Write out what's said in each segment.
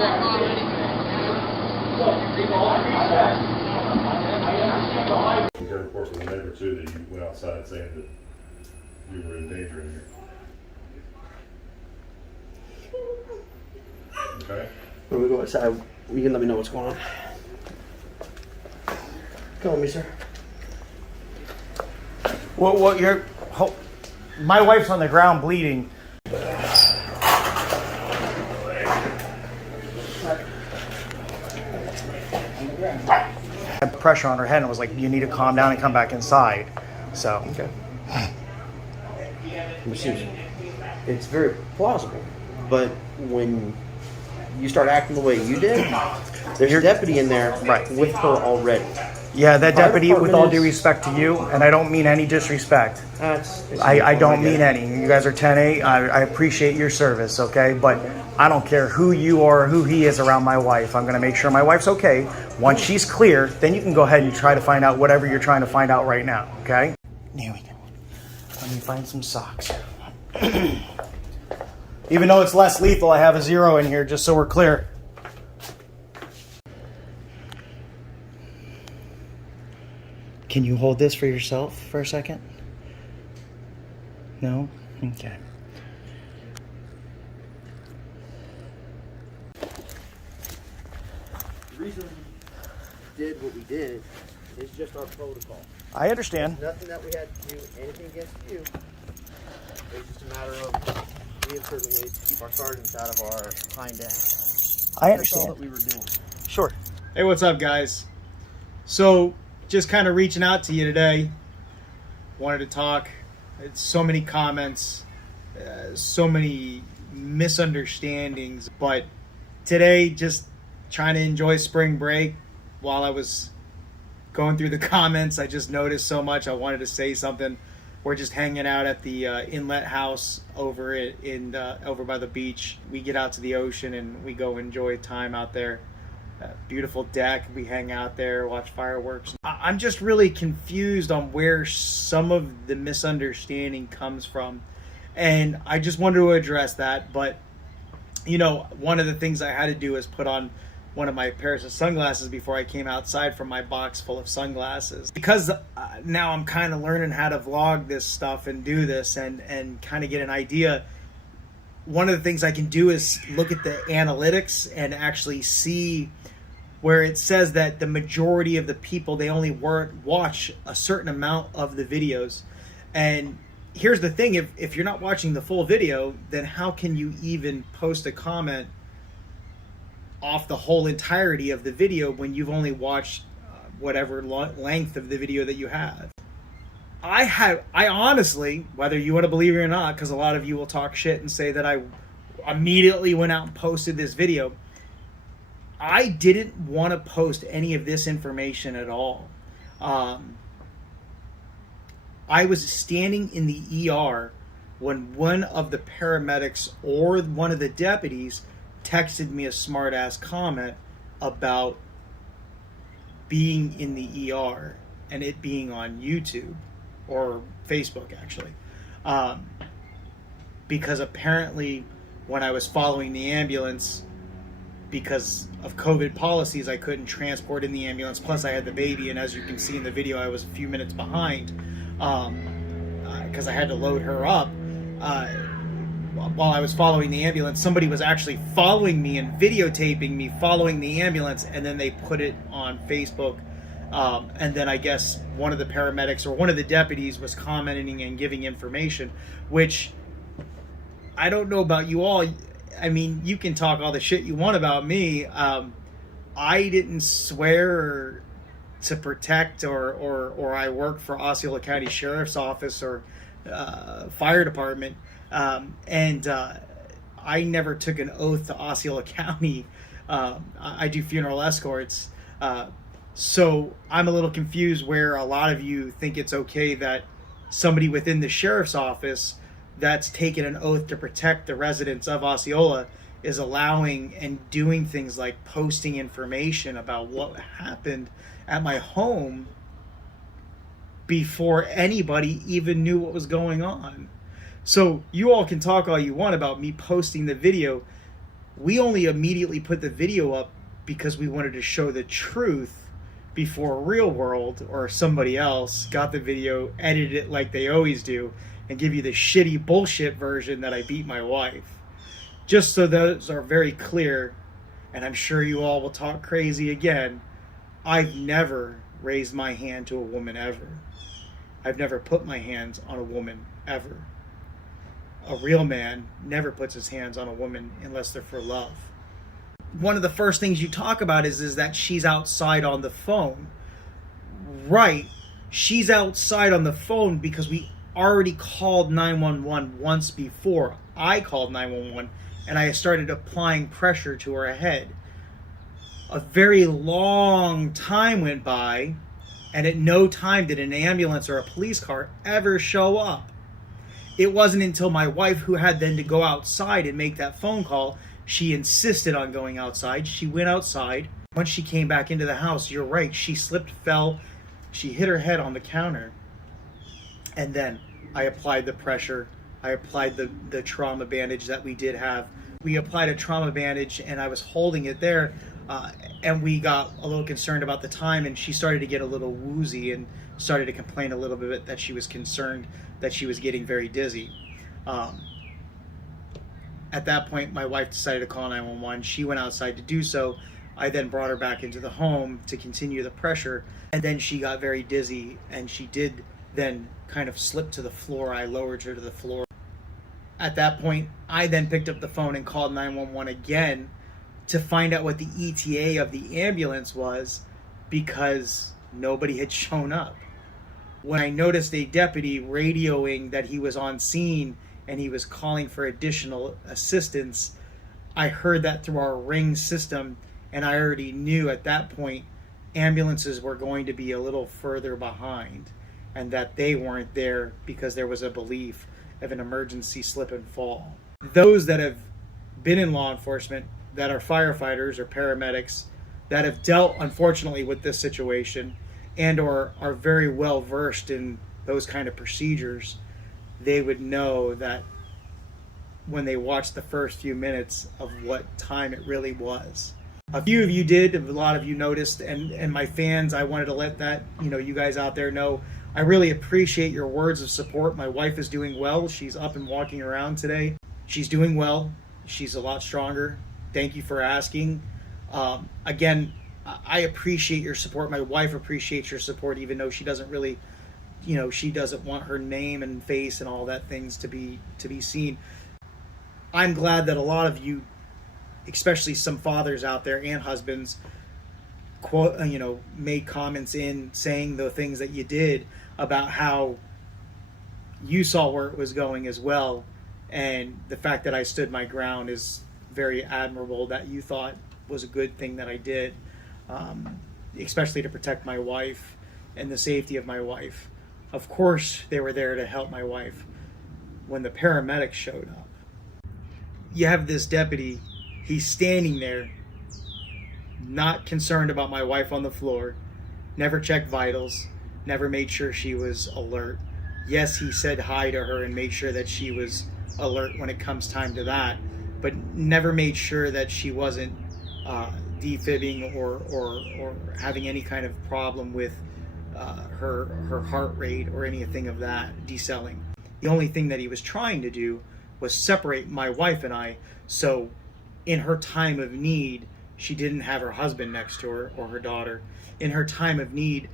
You got a report from the neighbor too that you went outside saying that we were in danger in here. Okay? When we go outside, you can let me know what's going on. Come with me, sir. Well, my wife's on the ground bleeding. Had pressure on her head and was like, you need to calm down and come back inside. So, Okay. It's very plausible, but when you start acting the way you did, there's a deputy in there with her already. yeah, that deputy, with all due respect to you, and I don't mean any disrespect. I don't mean any. You guys are 10-8. I appreciate your service, okay? But I don't care who you are or who he is around my wife. I'm going to make sure my wife's okay. Once she's clear, then you can go ahead and try to find out whatever you're trying to find out right now, okay? Here we go. Let me find some socks. Even though it's less lethal, I have a 0 in here just so we're clear. Can you hold this for yourself for a second? No? Okay. The reason we did what we did is just our protocol. I understand. There's nothing that we had to do anything against you. It's just a matter of we have certain ways to keep our sergeants out of our hind end. I understand. That's all that we were doing. Sure. Hey, what's up, guys? So, just kind of reaching out to you today. Wanted to talk. It's so many comments, so many misunderstandings. But today, just trying to enjoy spring break. While I was going through the comments, I just noticed so much. I wanted to say something. We're just hanging out at the inlet house over over by the beach. We get out to the ocean and we go enjoy time out there. Beautiful deck. We hang out there, watch fireworks. I'm just really confused on where some of the misunderstanding comes from. And I just wanted to address that. But, you know, one of the things I had to do is put on one of my pairs of sunglasses before I came outside from my box full of sunglasses. Because now I'm kind of learning how to vlog this stuff and do this and kind of get an idea. One of the things I can do is look at the analytics and actually see where it says that the majority of the people, they only watch a certain amount of the videos. And here's the thing, if you're not watching the full video, then how can you even post a comment off the whole entirety of the video when you've only watched whatever length of the video that you have? I honestly, whether you want to believe it or not, because a lot of you will talk shit and say that I immediately went out and posted this video, I didn't want to post any of this information at all. I was standing in the ER when one of the paramedics or one of the deputies texted me a smart ass comment about being in the ER and it being on YouTube or Facebook, actually. Because apparently when I was following the ambulance, because of COVID policies, I couldn't transport in the ambulance. Plus I had the baby, and as you can see in the video, I was a few minutes behind because I had to load her up. While I was following the ambulance, somebody was actually following me and videotaping me following the ambulance, and then they put it on Facebook. And then I guess one of the paramedics or one of the deputies was commenting and giving information, which I don't know about you all. I mean, you can talk all the shit you want about me. I didn't swear to protect or I work for Osceola County Sheriff's Office or fire department. And I never took an oath to Osceola County. I do funeral escorts. So I'm a little confused where a lot of you think it's okay that somebody within the sheriff's office that's taken an oath to protect the residents of Osceola is allowing and doing things like posting information about what happened at my home before anybody even knew what was going on. So you all can talk all you want about me posting the video. We only immediately put the video up because we wanted to show the truth before Real World or somebody else got the video, edited it like they always do, and give you the shitty bullshit version that I beat my wife. Just so those are very clear, and I'm sure you all will talk crazy again, I've never raised my hand to a woman ever. I've never put my hands on a woman ever. A real man never puts his hands on a woman unless they're for love. One of the first things you talk about is that she's outside on the phone. Right. She's outside on the phone because we already called 911 once before. I called 911 and I started applying pressure to her head. A very long time went by, and at no time did an ambulance or a police car ever show up. It wasn't until my wife, who had then to go outside and make that phone call, she insisted on going outside. She went outside. Once she came back into the house, you're right, she slipped, fell, she hit her head on the counter. And then I applied the pressure. I applied the trauma bandage that we did have. We applied a trauma bandage, and I was holding it there, and we got a little concerned about the time, and she started to get a little woozy and started to complain a little bit that she was concerned that she was getting very dizzy. At that point, my wife decided to call 911. She went outside to do so. I then brought her back into the home to continue the pressure, and then she got very dizzy, and she did then kind of slip to the floor. I lowered her to the floor. At that point, I then picked up the phone and called 911 again to find out what the ETA of the ambulance was, because nobody had shown up. When I noticed a deputy radioing that he was on scene and he was calling for additional assistance, I heard that through our ring system, and I already knew at that point ambulances were going to be a little further behind, and that they weren't there because there was a belief of an emergency slip and fall. Those that have been in law enforcement, that are firefighters or paramedics, that have dealt, unfortunately, with this situation and or are very well versed in those kind of procedures, they would know that when they watched the first few minutes of what time it really was. A few of you did, a lot of you noticed, and my fans, I wanted to let that, you guys out there know, I really appreciate your words of support. My wife is doing well. She's up and walking around today. She's doing well. She's a lot stronger. Thank you for asking. Again, I appreciate your support. My wife appreciates your support, even though she doesn't really, she doesn't want her name and face and all that things to be seen. I'm glad that a lot of you, especially some fathers out there and husbands, made comments in saying the things that you did about how you saw where it was going as well, and the fact that I stood my ground is very admirable. That you thought was a good thing that I did, especially to protect my wife and the safety of my wife. Of course, they were there to help my wife. When the paramedics showed up, you have this deputy, he's standing there, not concerned about my wife on the floor, never checked vitals, never made sure she was alert. Yes, he said hi to her and made sure that she was alert when it comes time to that, but never made sure that she wasn't defibbing or having any kind of problem with her heart rate or anything of that, decelling. The only thing that he was trying to do was separate my wife and I, so in her time of need, she didn't have her husband next to her or her daughter. In her time of need,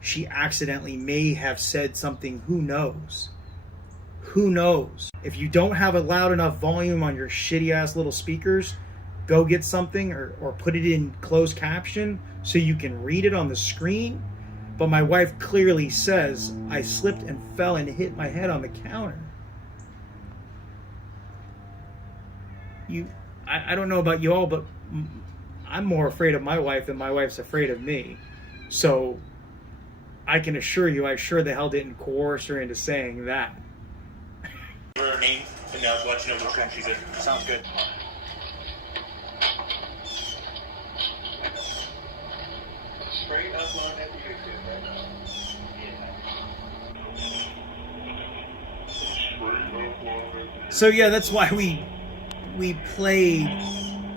she accidentally may have said something. Who knows? Who knows? If you don't have a loud enough volume on your shitty ass little speakers, go get something or put it in closed caption so you can read it on the screen. But my wife clearly says, I slipped and fell and hit my head on the counter. I don't know about you all, but I'm more afraid of my wife than my wife's afraid of me. So I can assure you, I sure the hell didn't coerce her into saying that. Her name, and I'll let you know which one she's in. Sounds good. Straight up on that YouTube right now. So yeah, that's why we played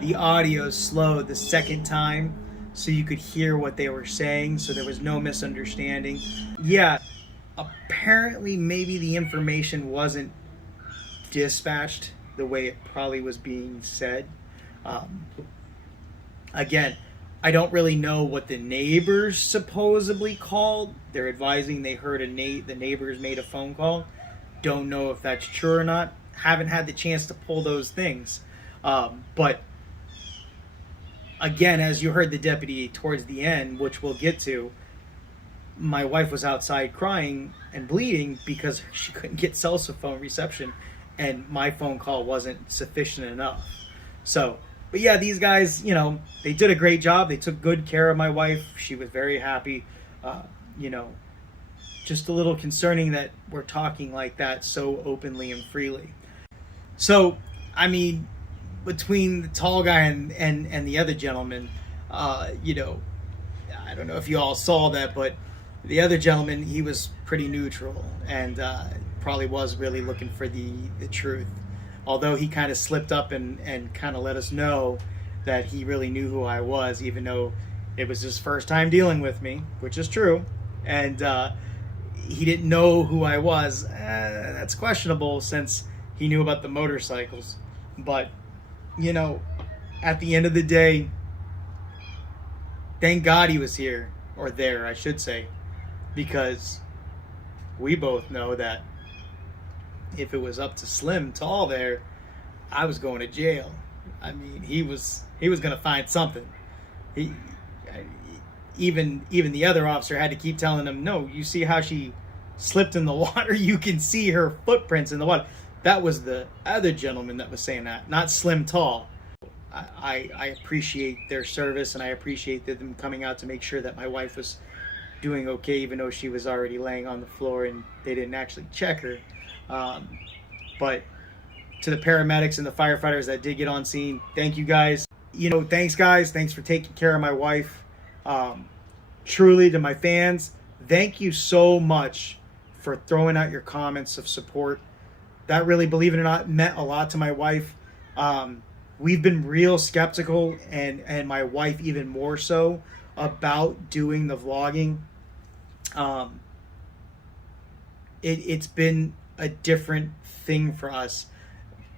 the audio slowed the second time so you could hear what they were saying, so there was no misunderstanding. Yeah, apparently maybe the information wasn't dispatched the way it probably was being said. Again, I don't really know what the neighbors supposedly called. They're advising they heard the neighbors made a phone call. Don't know if that's true or not. Haven't had the chance to pull those things. But again, as you heard the deputy towards the end, which we'll get to, my wife was outside crying and bleeding because she couldn't get cell phone reception and my phone call wasn't sufficient enough. So, but yeah, these guys, you know, they did a great job. They took good care of my wife. She was very happy. You know, just a little concerning that we're talking like that so openly and freely. So, I mean, between the tall guy and the other gentleman, you know, I don't know if you all saw that, but the other gentleman, he was pretty neutral and probably was really looking for the truth. Although he kind of slipped up and kind of let us know that he really knew who I was, even though it was his first time dealing with me, which is true. And he didn't know who I was. That's questionable since he knew about the motorcycles. But, you know, at the end of the day, thank God he was here, or there, I should say, because we both know that if it was up to Slim Tall there, I was going to jail. I mean, he was going to find something. Even the other officer had to keep telling him, no, you see how she slipped in the water? You can see her footprints in the water. That was the other gentleman that was saying that, not Slim Tall. I appreciate their service, and I appreciate them coming out to make sure that my wife was doing okay, even though she was already laying on the floor and they didn't actually check her. But to the paramedics and the firefighters that did get on scene, thank you guys. You know, thanks guys. Thanks for taking care of my wife. Truly, to my fans, thank you so much for throwing out your comments of support. That really, believe it or not, meant a lot to my wife. We've been real skeptical, and my wife even more so, about doing the vlogging. It's been a different thing for us,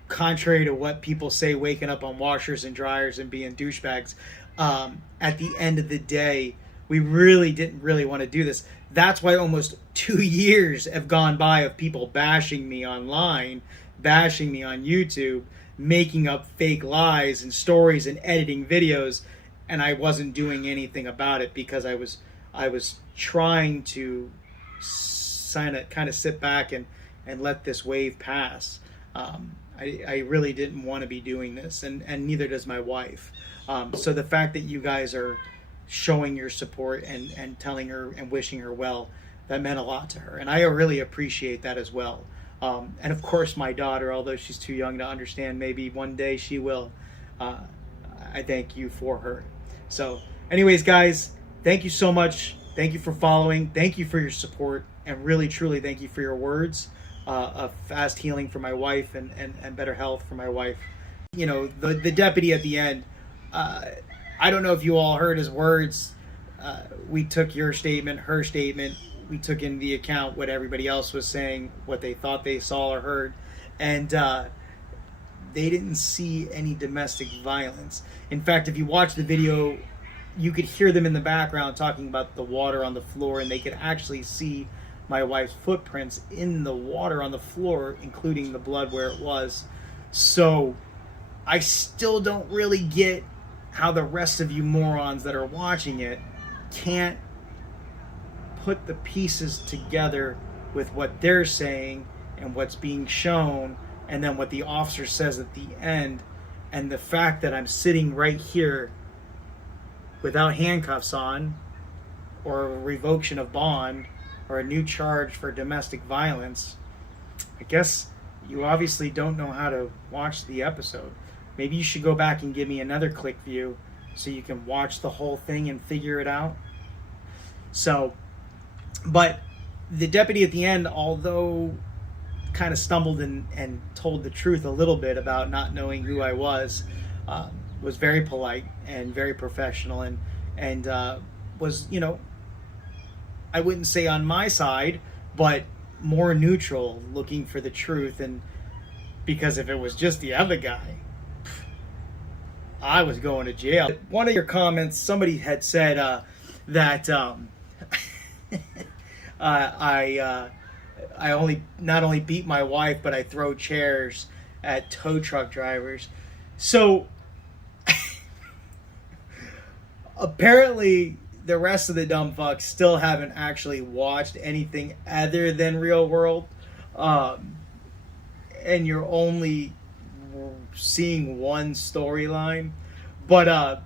contrary to what people say, waking up on washers and dryers and being douchebags. At the end of the day, we really didn't want to do this. That's why almost 2 years have gone by of people bashing me online, bashing me on YouTube, making up fake lies and stories and editing videos, and I wasn't doing anything about it because I was trying to kind of sit back and let this wave pass. I really didn't want to be doing this, and neither does my wife. So the fact that you guys are showing your support and telling her and wishing her well, that meant a lot to her, and I really appreciate that as well. And of course my daughter, although she's too young to understand, maybe one day she will. I thank you for her. So anyways guys, thank you so much. Thank you for following. Thank you for your support, and really truly thank you for your words of fast healing for my wife and better health for my wife. You know, the deputy at the end, I don't know if you all heard his words. We took your statement, her statement, we took in the account what everybody else was saying, what they thought they saw or heard, and they didn't see any domestic violence. In fact, if you watch the video, you could hear them in the background talking about the water on the floor, and they could actually see my wife's footprints in the water on the floor, including the blood where it was. So I still don't really get how the rest of you morons that are watching it can't put the pieces together with what they're saying and what's being shown, and then what the officer says at the end, and the fact that I'm sitting right here without handcuffs on, or a revocation of bond, or a new charge for domestic violence. I guess you obviously don't know how to watch the episode. Maybe you should go back and give me another click view so you can watch the whole thing and figure it out. So, but the deputy at the end, although kind of stumbled and told the truth a little bit about not knowing who I was was very polite and very professional, and was, you know, I wouldn't say on my side, but more neutral, looking for the truth. And because if it was just the other guy, I was going to jail. One of your comments, somebody had said that I not only beat my wife, but I throw chairs at tow truck drivers. So apparently the rest of the dumb fucks still haven't actually watched anything other than Real World, and you're only seeing one storyline. But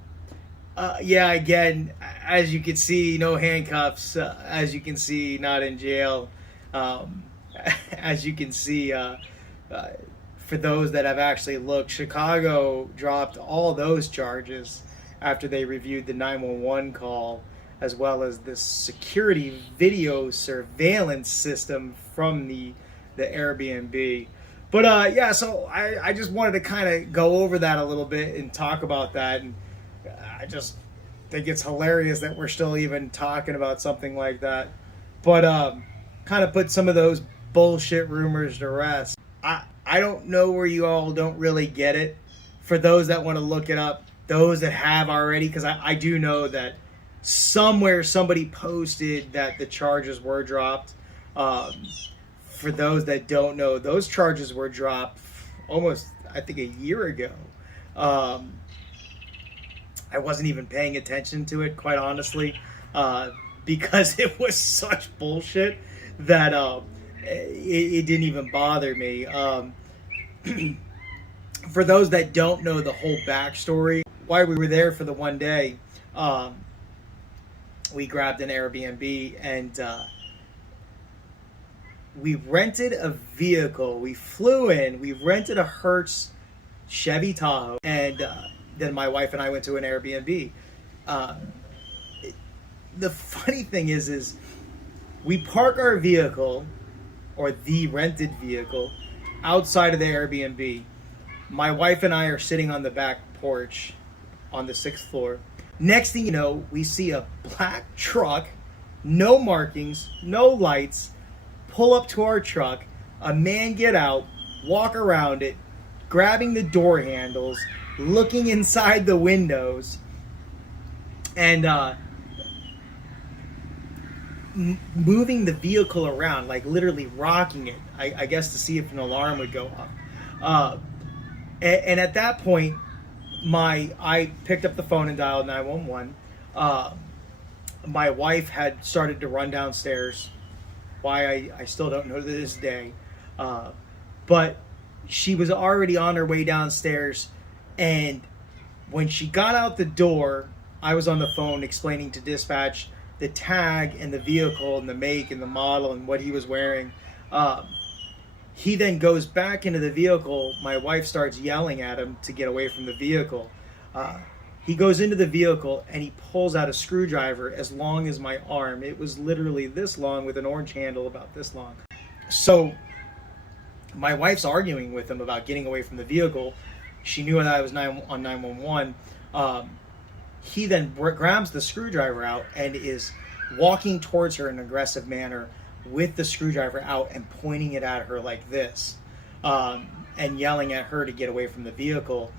yeah, again, as you can see, no handcuffs. As you can see, not in jail. As you can see, for those that have actually looked, Chicago dropped all those charges after they reviewed the 911 call, as well as the security video surveillance system from the Airbnb. But yeah, so I just wanted to kind of go over that a little bit and talk about that. And I just think it's hilarious that we're still even talking about something like that. But kind of put some of those bullshit rumors to rest. I don't know where you all don't really get it. For those that want to look it up, those that have already, because I do know that somewhere somebody posted that the charges were dropped. For those that don't know, those charges were dropped almost, I think, a year ago. I wasn't even paying attention to it, quite honestly, because it was such bullshit that it didn't even bother me. For those that don't know the whole backstory, why we were there for the one day, we grabbed an Airbnb and we rented a vehicle. We flew in, we rented a Hertz Chevy Tahoe, and then my wife and I went to an Airbnb. The funny thing is we park our vehicle, or the rented vehicle, outside of the Airbnb. My wife and I are sitting on the back porch on the 6th floor. Next thing you know, we see a black truck, no markings, no lights, pull up to our truck, a man get out, walk around it, grabbing the door handles, looking inside the windows, and moving the vehicle around, like literally rocking it, I guess, to see if an alarm would go off. And at that point, I picked up the phone and dialed 911. My wife had started to run downstairs. Why, I still don't know to this day. But she was already on her way downstairs, and when she got out the door, I was on the phone explaining to dispatch the tag and the vehicle and the make and the model and what he was wearing. He then goes back into the vehicle. My wife starts yelling at him to get away from the vehicle. He goes into the vehicle and he pulls out a screwdriver as long as my arm. It was literally this long with an orange handle about this long. So my wife's arguing with him about getting away from the vehicle. She knew that I was on 911. He then grabs the screwdriver out and is walking towards her in an aggressive manner with the screwdriver out and pointing it at her like this, and yelling at her to get away from the vehicle.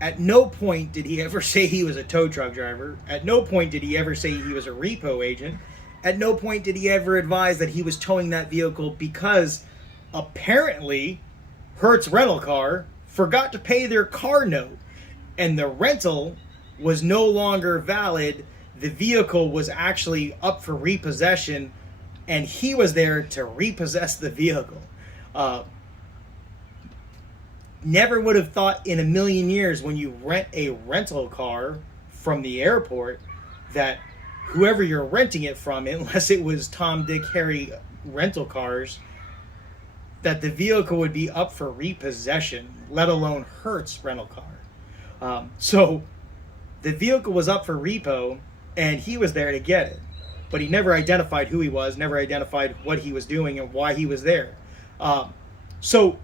At no point did he ever say he was a tow truck driver. At no point did he ever say he was a repo agent. At no point did he ever advise that he was towing that vehicle because apparently Hertz rental car forgot to pay their car note and the rental was no longer valid. The vehicle was actually up for repossession and he was there to repossess the vehicle. Never would have thought in a million years when you rent a rental car from the airport that whoever you're renting it from, unless it was Tom, Dick, Harry rental cars, that the vehicle would be up for repossession, let alone Hertz rental car. So the vehicle was up for repo and he was there to get it. But he never identified who he was, never identified what he was doing and why he was there. So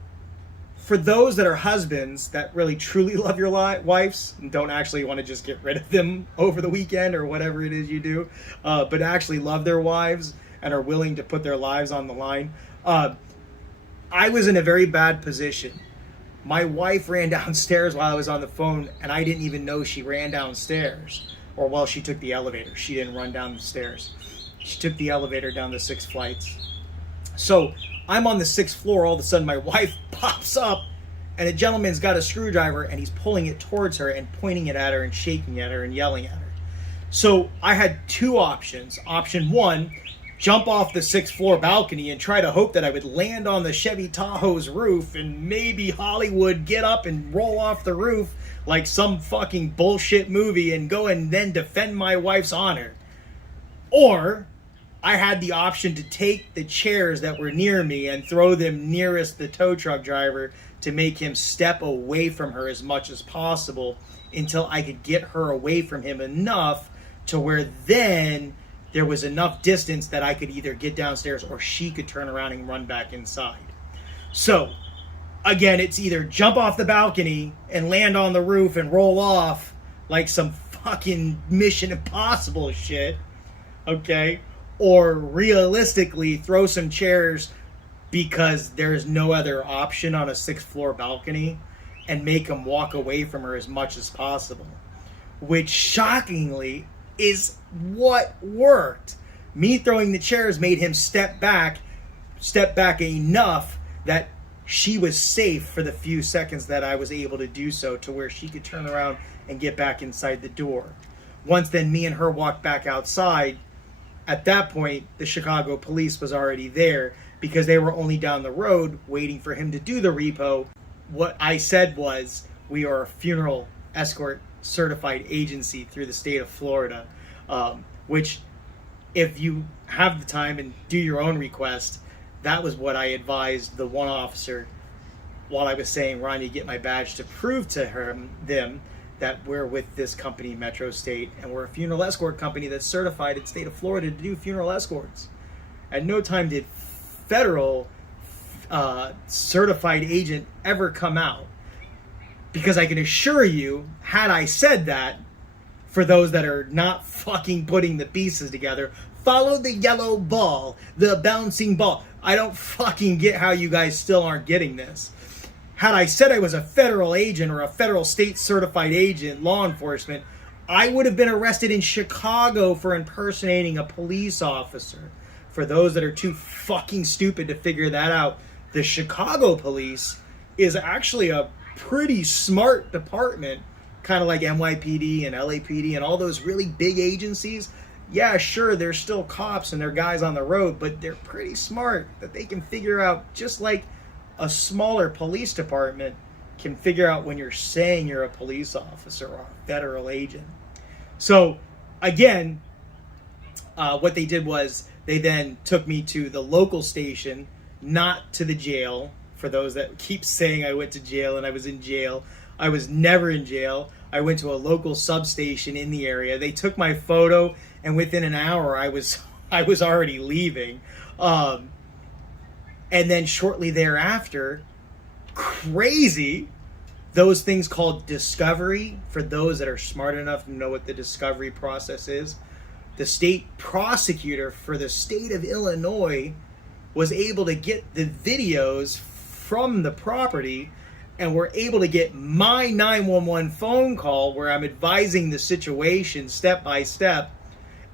for those that are husbands that really truly love your wives and don't actually want to just get rid of them over the weekend or whatever it is you do, but actually love their wives and are willing to put their lives on the line, I was in a very bad position. My wife ran downstairs while I was on the phone, and I didn't even know she ran downstairs. Or, well, she took the elevator. She didn't run down the stairs. She took the elevator down the 6 flights. So I'm on the 6th floor. All of a sudden, my wife pops up, and a gentleman's got a screwdriver, and he's pulling it towards her and pointing it at her and shaking at her and yelling at her. So I had 2 options. Option 1, jump off the 6th floor balcony and try to hope that I would land on the Chevy Tahoe's roof and maybe Hollywood get up and roll off the roof like some fucking bullshit movie and go and then defend my wife's honor. Or I had the option to take the chairs that were near me and throw them nearest the tow truck driver to make him step away from her as much as possible until I could get her away from him enough to where then there was enough distance that I could either get downstairs or she could turn around and run back inside. So, again, it's either jump off the balcony and land on the roof and roll off like some fucking Mission Impossible shit, okay? Or realistically throw some chairs because there's no other option on a 6th floor balcony and make him walk away from her as much as possible. Which, shockingly, is what worked. Me throwing the chairs made him step back enough that she was safe for the few seconds that I was able to do so, to where she could turn around and get back inside the door. Once then me and her walked back outside, at that point the Chicago police was already there because they were only down the road waiting for him to do the repo. What I said was, we are a funeral escort certified agency through the state of Florida, which, if you have the time and do your own request, that was what I advised the one officer while I was saying, Ron, you get my badge, to prove to them that we're with this company, Metro State, and we're a funeral escort company that's certified in the state of Florida to do funeral escorts. At no time did federal certified agent ever come out. Because I can assure you, had I said that, for those that are not fucking putting the pieces together, follow the yellow ball, the bouncing ball. I don't fucking get how you guys still aren't getting this. Had I said I was a federal agent or a federal state certified agent, law enforcement, I would have been arrested in Chicago for impersonating a police officer. For those that are too fucking stupid to figure that out, the Chicago police is actually a pretty smart department, kind of like NYPD and LAPD and all those really big agencies. Yeah, sure, they're still cops and they're guys on the road, but they're pretty smart that they can figure out, just like a smaller police department can figure out when you're saying you're a police officer or a federal agent. So, again, what they did was they then took me to the local station, not to the jail. For those that keep saying I went to jail and I was in jail, I was never in jail. I went to a local substation in the area. They took my photo, and within an hour, I was already leaving. And then shortly thereafter, crazy, those things called discovery, for those that are smart enough to know what the discovery process is, the state prosecutor for the state of Illinois was able to get the videos from the property and were able to get my 911 phone call where I'm advising the situation step by step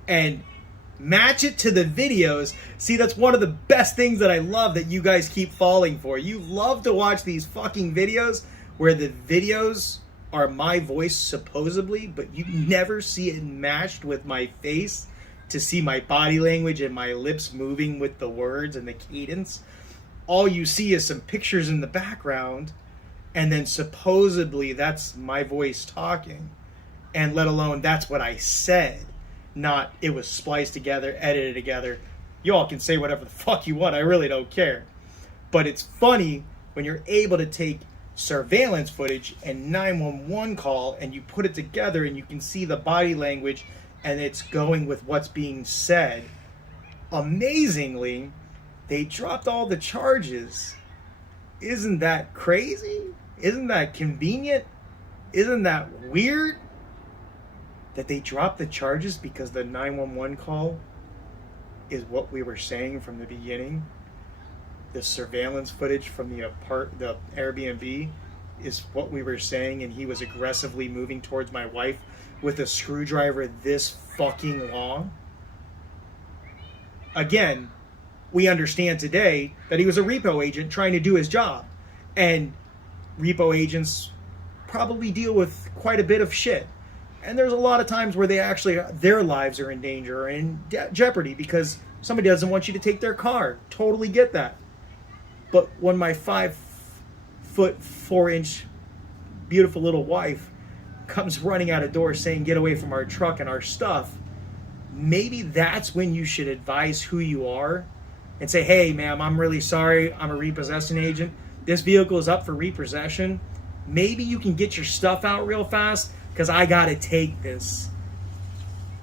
and match it to the videos. See, that's one of the best things that I love that you guys keep falling for. You love to watch these fucking videos where the videos are my voice supposedly, but you never see it matched with my face to see my body language and my lips moving with the words and the cadence. All you see is some pictures in the background, and then supposedly that's my voice talking, and let alone that's what I said, not it was spliced together, edited together. You all can say whatever the fuck you want, I really don't care. But it's funny when you're able to take surveillance footage and 911 call and you put it together and you can see the body language and it's going with what's being said. Amazingly, they dropped all the charges Isn't that crazy? Isn't that convenient? Isn't that weird? That they dropped the charges because the 911 call is what we were saying from the beginning. The surveillance footage from the Airbnb is what we were saying, and he was aggressively moving towards my wife with a screwdriver this fucking long. Again, we understand today that he was a repo agent trying to do his job. And repo agents probably deal with quite a bit of shit. And there's a lot of times where their lives are in danger or in jeopardy because somebody doesn't want you to take their car. Totally get that. But when my 5'4" beautiful little wife comes running out of doors saying, get away from our truck and our stuff, maybe that's when you should advise who you are and say, hey, ma'am, I'm really sorry. I'm a repossession agent. This vehicle is up for repossession. Maybe you can get your stuff out real fast because I got to take this.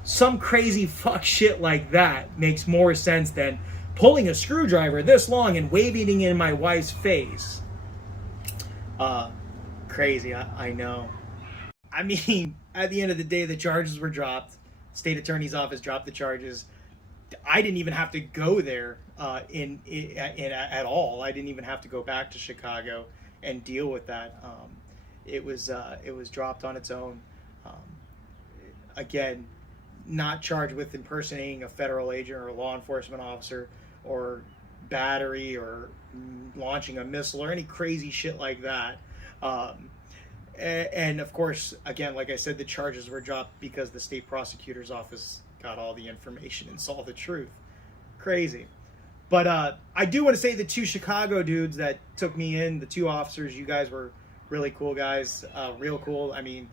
Some crazy fuck shit like that makes more sense than pulling a screwdriver this long and waving it in my wife's face. Crazy, I know. I mean, at the end of the day, the charges were dropped. State attorney's office dropped the charges. I didn't even have to go there at all. I didn't even have to go back to Chicago and deal with that. It was dropped on its own. Again, not charged with impersonating a federal agent or a law enforcement officer or battery or launching a missile or any crazy shit like that. And of course, again, like I said, the charges were dropped because the state prosecutor's office got all the information and saw the truth. Crazy. But I do want to say the two Chicago dudes that took me in, the two officers, you guys were really cool guys, real cool. I mean,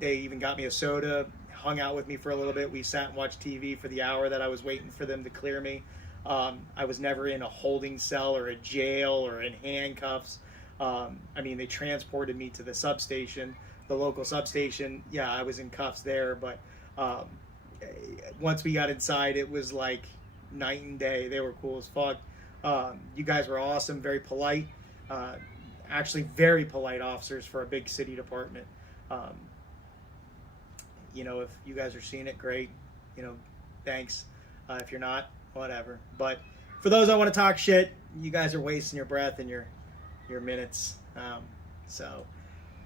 they even got me a soda, hung out with me for a little bit. We sat and watched TV for the hour that I was waiting for them to clear me. I was never in a holding cell or a jail or in handcuffs. I mean, they transported me to the substation, the local substation. Yeah, I was in cuffs there, but once we got inside, it was like night and day. They were cool as fuck. You guys were awesome, very polite. Actually, very polite officers for a big city department. You know, if you guys are seeing it, great. You know, thanks. If you're not, whatever. But for those that want to talk shit, you guys are wasting your breath and your minutes. So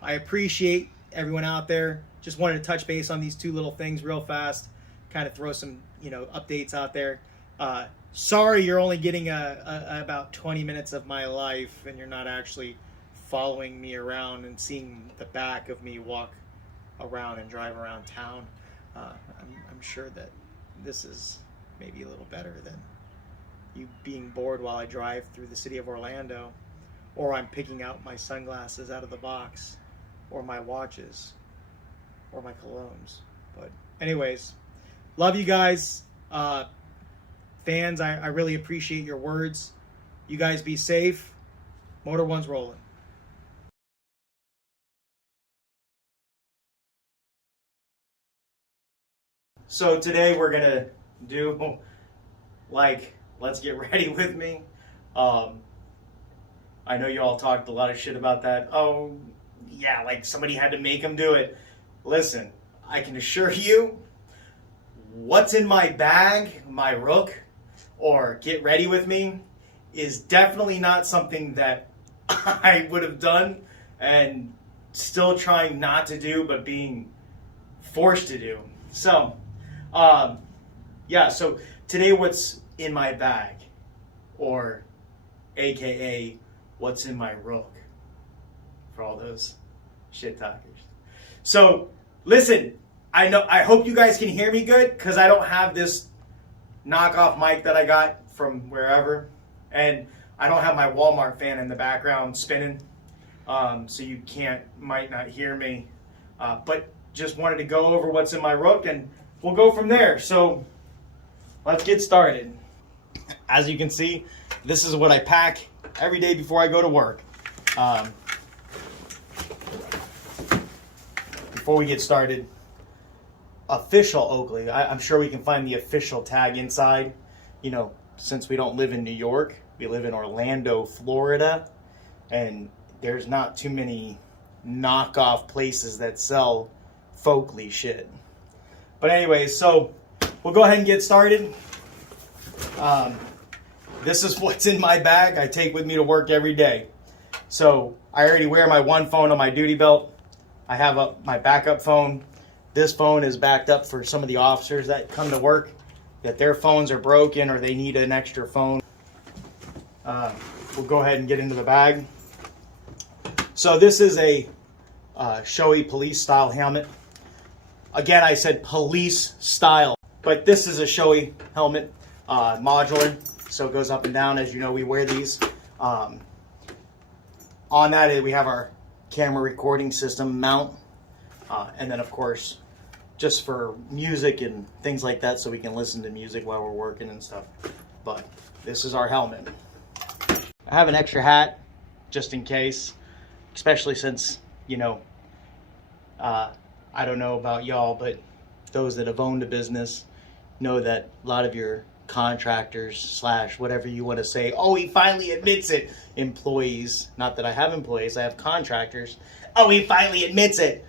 I appreciate everyone out there. Just wanted to touch base on these two little things real fast. Kind of throw some, updates out there. Sorry you're only getting about 20 minutes of my life and you're not actually following me around and seeing the back of me walk around and drive around town. I'm sure that this is maybe a little better than you being bored while I drive through the city of Orlando, or I'm picking out my sunglasses out of the box, or my watches, or my colognes. But anyways, love you guys. Fans, I really appreciate your words. You guys be safe. Motor One's rolling. So today we're gonna do let's get ready with me. I know you all talked a lot of shit about that. Oh yeah, like somebody had to make them do it. Listen, I can assure you, what's in my bag, my rook, or get ready with me is definitely not something that I would have done and still trying not to do, but being forced to do. So, so today what's in my bag, or AKA what's in my rook, for all those shit talkers. So, listen, I hope you guys can hear me good, because I don't have this knockoff mic that I got from wherever, and I don't have my Walmart fan in the background spinning, so you might not hear me, but just wanted to go over what's in my rook, and we'll go from there. So let's get started. As you can see, this is what I pack every day before I go to work. Before we get started, official Oakley. I'm sure we can find the official tag inside. Since we don't live in New York, we live in Orlando, Florida. and there's not too many knockoff places that sell Folkley shit. But anyways, so we'll go ahead and get started. This is what's in my bag I take with me to work every day. So I already wear my one phone on my duty belt. I have my backup phone. This phone is backed up for some of the officers that come to work, that their phones are broken or they need an extra phone. We'll go ahead and get into the bag. So this is a showy police style helmet. Again, I said police style, but this is a showy helmet, modular, so it goes up and down. As you know, we wear these. On that, we have our camera recording system mount, and then of course, just for music and things like that, so we can listen to music while we're working and stuff. But this is our helmet. I have an extra hat, just in case, especially since, you know, I don't know about y'all, but those that have owned a business know that a lot of your contractors slash whatever you want to say, oh, he finally admits it, employees, not that I have employees, I have contractors, oh, he finally admits it,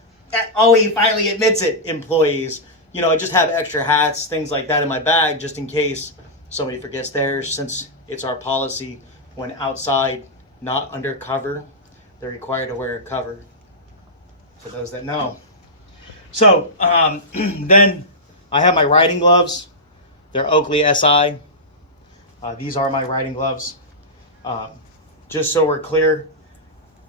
oh, he finally admits it, employees. You know, I just have extra hats, things like that in my bag, just in case somebody forgets theirs, since it's our policy when outside, not undercover, they're required to wear a cover, for those that know. So, then I have my riding gloves. They're Oakley SI. These are my riding gloves. Just so we're clear,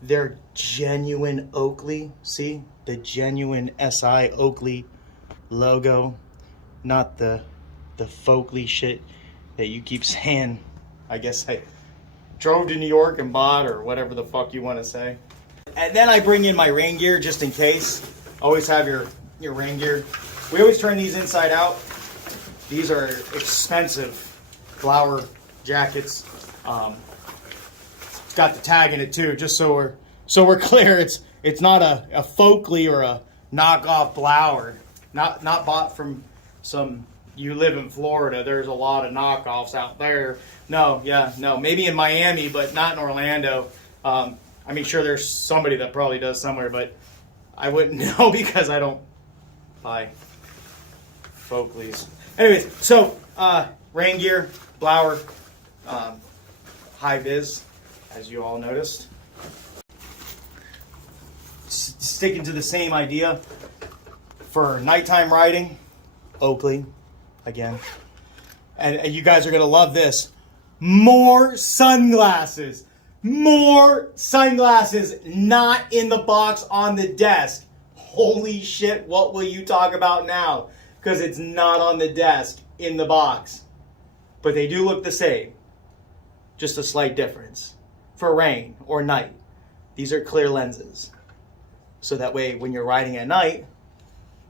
they're genuine Oakley. See? The genuine SI Oakley logo. Not the Folkley shit that you keep saying. I guess I drove to New York and bought, or whatever the fuck you want to say. And then I bring in my rain gear just in case. Always have your rain gear. We always turn these inside out. These are expensive flower jackets. It's got the tag in it too, just so we're clear. It's not a Folkley or a knockoff blower. Not bought from some. You live in Florida. There's a lot of knockoffs out there. No, maybe in Miami, but not in Orlando. I mean, sure, there's somebody that probably does somewhere, but I wouldn't know because I don't buy Folkleys. Anyways, so rain gear, blower, high vis, as you all noticed. Sticking to the same idea for nighttime riding, Oakley, again. And you guys are gonna love this. More sunglasses. More sunglasses, not in the box on the desk. Holy shit, what will you talk about now? Because it's not on the desk, in the box. But they do look the same. Just a slight difference. For rain or night, these are clear lenses. So that way, when you're riding at night,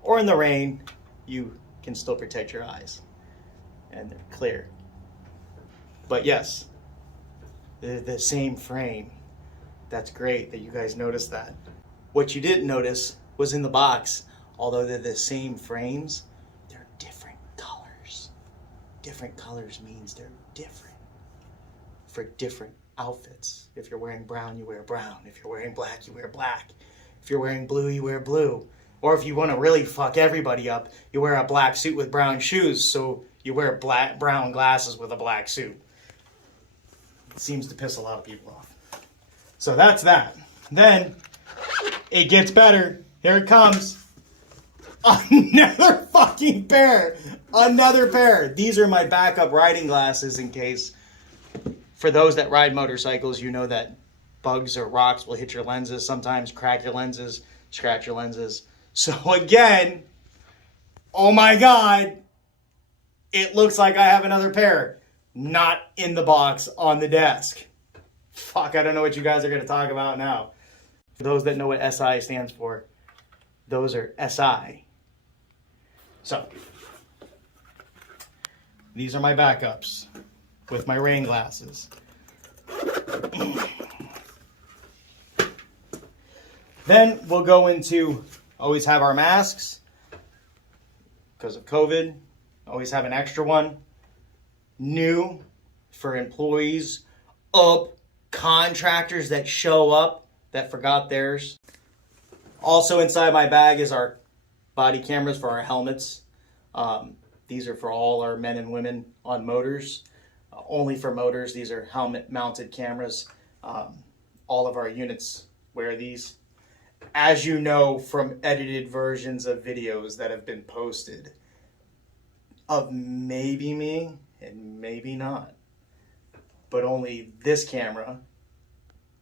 or in the rain, you can still protect your eyes. And they're clear. But yes, the same frame. That's great that you guys noticed that. What you didn't notice was in the box, although they're the same frames, they're different colors. Different colors means they're different for different outfits. If you're wearing brown, you wear brown. If you're wearing black, you wear black. If you're wearing blue, you wear blue. Or if you want to really fuck everybody up, you wear a black suit with brown shoes, so you wear brown glasses with a black suit. It seems to piss a lot of people off. So that's that. Then it gets better. Here it comes. Another fucking pair. Another pair. These are my backup riding glasses in case. For those that ride motorcycles, you know that bugs or rocks will hit your lenses sometimes, crack your lenses, scratch your lenses. So again, oh my God, it looks like I have another pair. Not in the box on the desk. Fuck, I don't know what you guys are going to talk about now. For those that know what SI stands for, those are SI. So, these are my backups with my rain glasses. Then we'll go into, always have our masks because of COVID. Always have an extra one. New for employees up contractors that show up that forgot theirs. Also inside my bag is our body cameras for our helmets. These are for all our men and women on motors. Only for motors. These are helmet mounted cameras. All of our units wear these. As you know from edited versions of videos that have been posted of maybe me and maybe not, but only this camera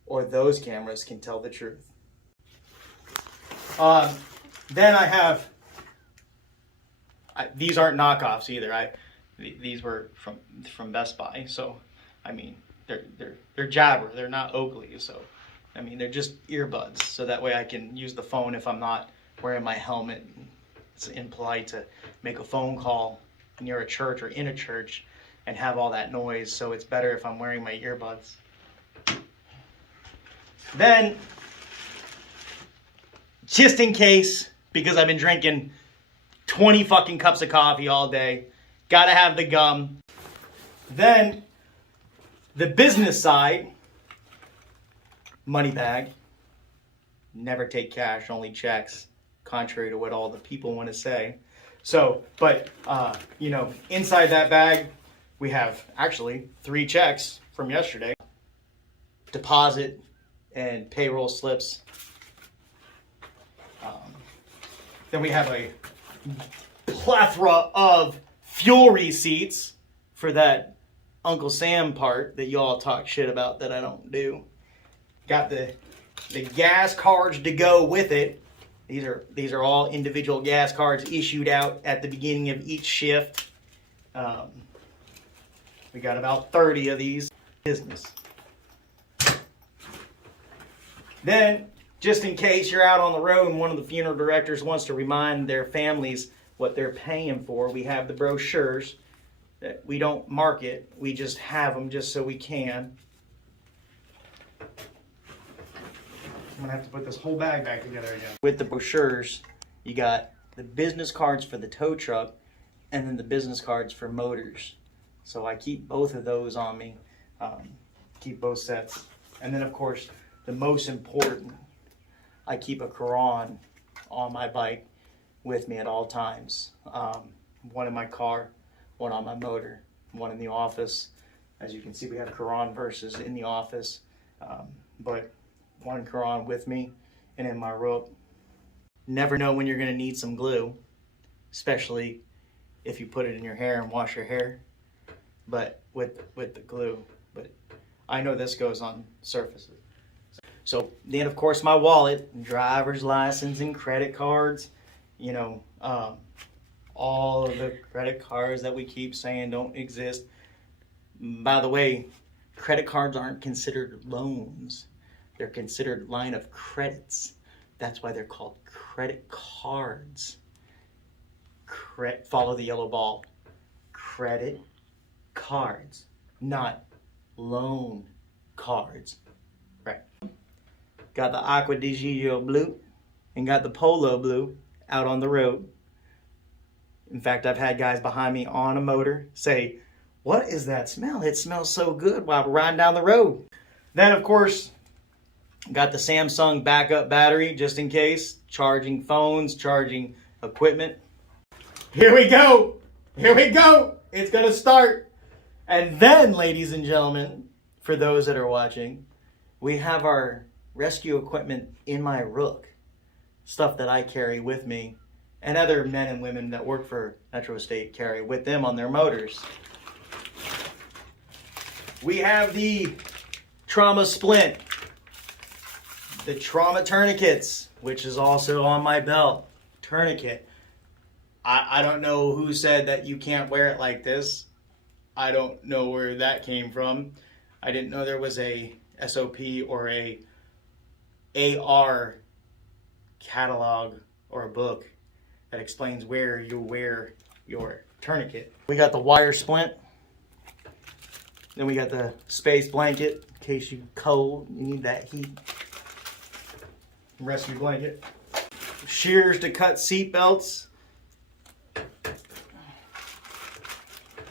or those cameras can tell the truth. Then I have, these aren't knockoffs either. These were from Best Buy, so I mean they're Jabber, they're not Oakley, so I mean they're just earbuds, so that way I can use the phone if I'm not wearing my helmet. It's impolite to make a phone call near a church or in a church and have all that noise, so it's better if I'm wearing my earbuds. Then, just in case, because I've been drinking 20 fucking cups of coffee all day, gotta have the gum. Then, the business side, money bag. Never take cash, only checks, contrary to what all the people want to say. So, but, you know, inside that bag, we have actually 3 checks from yesterday. Deposit and payroll slips. Then we have a plethora of fuel receipts for that Uncle Sam part that y'all talk shit about that I don't do. Got the gas cards to go with it. These are all individual gas cards issued out at the beginning of each shift. We got about 30 of these. Business. Then, just in case you're out on the road and one of the funeral directors wants to remind their families what they're paying for, we have the brochures that we don't market. We just have them just so we can. I'm going to have to put this whole bag back together again. With the brochures, you got the business cards for the tow truck and then the business cards for motors. So I keep both of those on me, keep both sets. And then, of course, the most important, I keep a Quran on my bike with me at all times. One in my car, one on my motor, one in the office. As you can see, we have Quran verses in the office, but one Quran with me and in my rope. Never know when you're going to need some glue, especially if you put it in your hair and wash your hair, but with the glue. But I know this goes on surfaces. So then, of course, my wallet, driver's license, and credit cards. You know, all of the credit cards that we keep saying don't exist. By the way, credit cards aren't considered loans. They're considered line of credits. That's why they're called credit cards. Follow the yellow ball. Credit cards, not loan cards. Right. Got the Aqua di Gigio blue and got the Polo blue out on the road. In fact, I've had guys behind me on a motor say, "What is that smell? It smells so good while we're riding down the road." Then, of course, got the Samsung backup battery just in case, charging phones, charging equipment. Here we go. Here we go. It's going to start. And then, ladies and gentlemen, for those that are watching, we have our rescue equipment in my Rook. Stuff that I carry with me and other men and women that work for Metro State carry with them on their motors. We have the trauma splint, the trauma tourniquets, which is also on my belt. Tourniquet. I don't know who said that you can't wear it like this. I don't know where that came from. I didn't know there was a SOP or a AR catalog or a book that explains where you wear your tourniquet. We got the wire splint. Then we got the space blanket in case you're cold, you need that heat. Rescue blanket. Shears to cut seat belts.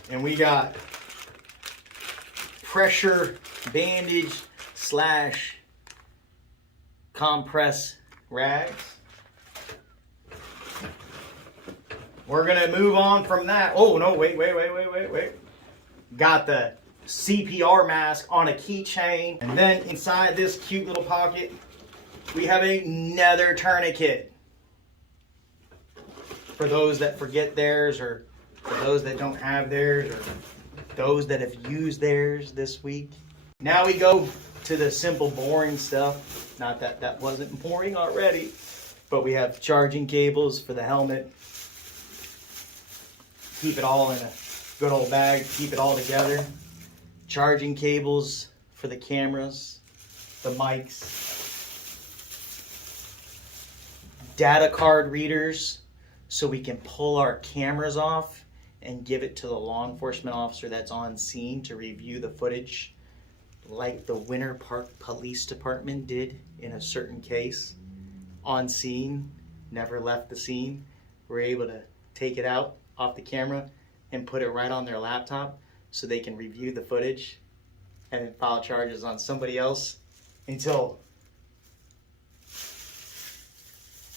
And we got pressure bandage slash compress rags. We're gonna move on from that. Oh no, wait. Got the CPR mask on a keychain. And then inside this cute little pocket, we have another tourniquet. For those that forget theirs, or for those that don't have theirs, or those that have used theirs this week. Now we go to the simple, boring stuff. Not that that wasn't boring already, but we have charging cables for the helmet. Keep it all in a good old bag, keep it all together. Charging cables for the cameras, the mics. Data card readers so we can pull our cameras off and give it to the law enforcement officer that's on scene to review the footage, like the Winter Park Police Department did in a certain case. On scene, never left the scene. We're able to take it out off the camera and put it right on their laptop so they can review the footage and then file charges on somebody else until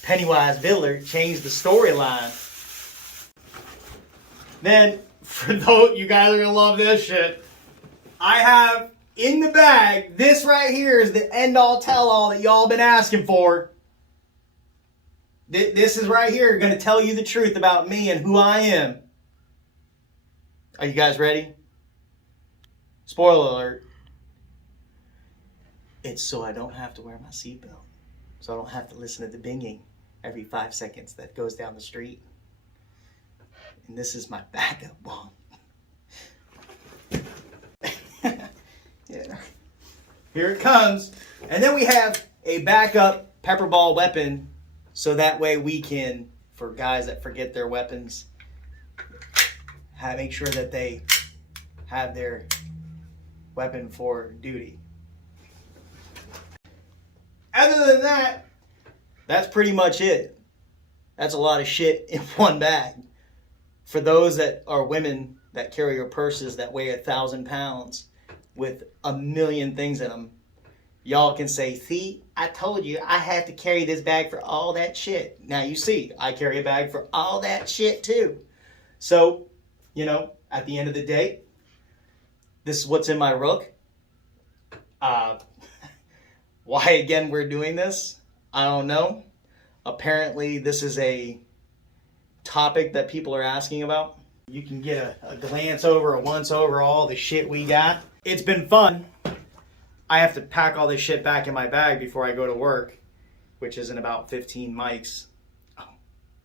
Pennywise Biller changed the storyline. Then, for those, you guys are gonna love this shit. I have in the bag, this right here is the end-all tell-all that y'all been asking for. This is right here gonna tell you the truth about me and who I am. Are you guys ready? Spoiler alert. It's so I don't have to wear my seatbelt. So I don't have to listen to the binging every 5 seconds that goes down the street. And this is my backup one. Yeah. Here it comes. And then we have a backup pepper ball weapon. So that way we can, for guys that forget their weapons, make sure that they have their weapon for duty. Other than that, that's pretty much it. That's a lot of shit in one bag. For those that are women that carry your purses that weigh 1,000 pounds with a million things in them, y'all can say, see, I told you I had to carry this bag for all that shit. Now you see, I carry a bag for all that shit too. So, you know, at the end of the day, this is what's in my rook. Why again we're doing this, I don't know. Apparently this is a topic that people are asking about. You can get a glance over, a once over all the shit we got. It's been fun. I have to pack all this shit back in my bag before I go to work, which is in about 15 mics. Oh,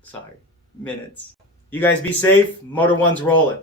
sorry, minutes. You guys be safe. Motor One's rolling.